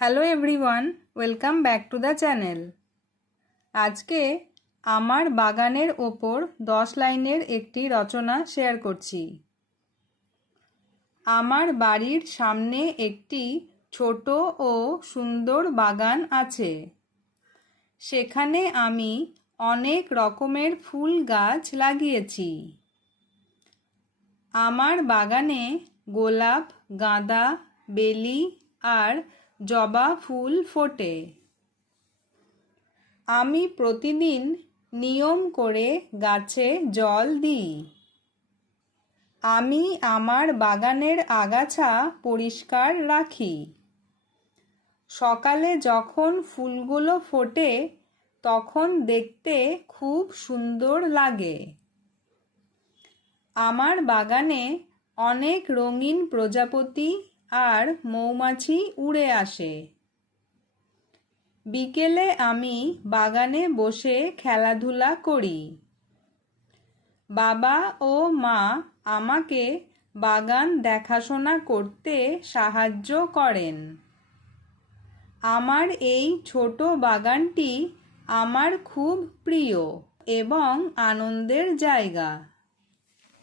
Hello everyone, welcome back to the channel. আজকে আমার বাগানের ওপর 10 লাইনের একটি রচনা শেয়ার করছি। আমার বাড়ির সামনে একটি ছোট ও সুন্দর বাগান আছে। সেখানে আমি অনেক রকমের ফুল গাছ লাগিয়েছি। আমার বাগানে গোলাপ, গাঁদা, বেলি আর জবা ফুল ফোটে। আমি প্রতিদিন নিয়ম করে গাছে জল দিই। আমি আমার বাগানের আগাছা পরিষ্কার রাখি। সকালে যখন ফুলগুলো ফোটে তখন দেখতে খুব সুন্দর লাগে। আমার বাগানে অনেক রঙিন প্রজাপতি আর মৌমাছি উড়ে আসে। বিকেলে আমি বাগানে বসে খেলাধুলা করি। বাবা ও মা আমাকে বাগান দেখাশোনা করতে সাহায্য করেন। আমার এই ছোট বাগানটি আমার খুব প্রিয় এবং আনন্দের জায়গা।